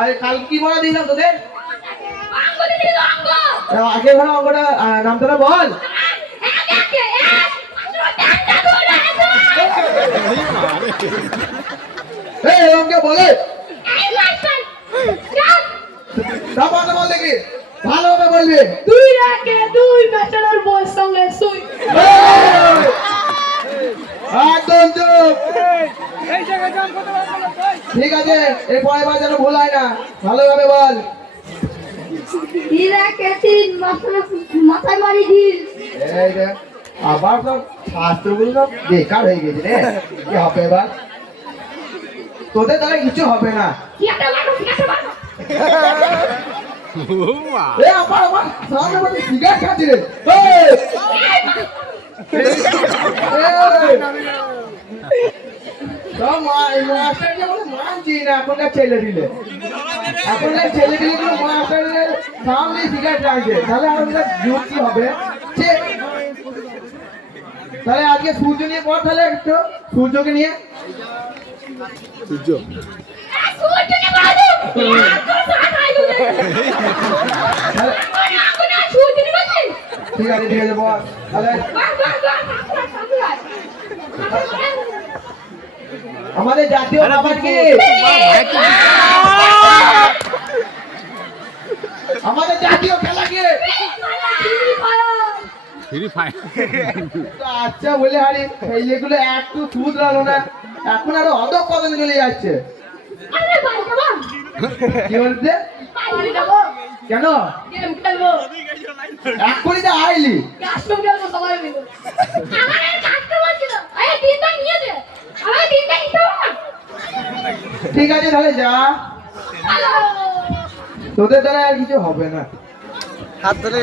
আরে কাল কি বলা দিলাম তোদের? আগে ভালো অঙ্কটা নামটা বল। এই অঙ্কে বলে বল দেখি ভালোভাবে বলবি। 2 রাকে 2 ব্যাচেলর বয়ের সঙ্গে শুই। একদম চুপ। ঠিক আছে এরপরে বার যেন ভুল হয় না, ভালোভাবে বল। 3 রাকে 3 মাথায় মারি ঢিল। এই যে আবার সব শাস্ত্রগুলো সব বেকার হয়ে গেছে রে, কি হবে এবার? তোদের দ্বারা কিছু হবে না। এ আবার আবার সামনে বসে সিগারেট খাচ্ছি রে। মাস্টারকে বলে মানছি না এখনকার ছেলে দিলে, এখনকার ছেলে দিলে কোনো মাস্টারের সামনে সিগারেট রাখছে, তাহলে আমাদের যুক্তি হবে। তাহলে আজকে সূর্য নিয়ে পড়, তাহলে একটু সূর্যকে নিয়ে। সূর্য ঠিক আছে ঠিক আছে বল তাহলে। আমাদের জাতীয় খাবার কি? আমাদের জাতীয় খেলা কি? Free fire. আচ্ছা বলে হারি এইগুলো একটু শুধরালো না, এখন আরো অদক কদম চলে যাচ্ছে। কি বলছে? কেন গেম খেলবো, এখনই তো আইলি। কাস্টম খেলবো সবাই মিলে। আমাদের কাস্টমার ছিল, এই তিনটা নিয়ে দে, আমাদের তিনটা নিতে হবে না। ঠিক আছে তাহলে যা, তোদের দ্বারা আর কিছু হবে না। হাত ধরে